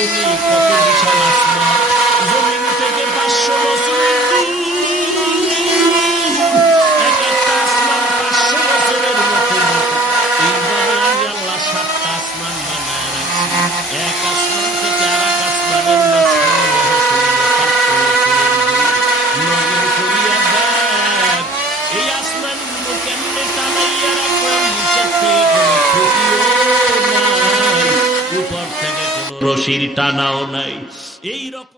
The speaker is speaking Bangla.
তুমি কত বিশাল আসমান, জমিন থেকে 500 বছরের এক একটা আসমান 500 বছরের মতো। এইভাবে আমি আল্লাহ 7টা আসমান বানায় রাখছি। এক আসমান থেকে আর এক আসমানের মাঝখানে নজর করিয়া দেখ এই আসমানগুলো কেমনে টানাইয়া রাখলাম, নিচের থেকে কোনো খুঁটিও নাই, উপর থেকে কোনো রশির টানাও নাই। এই রকম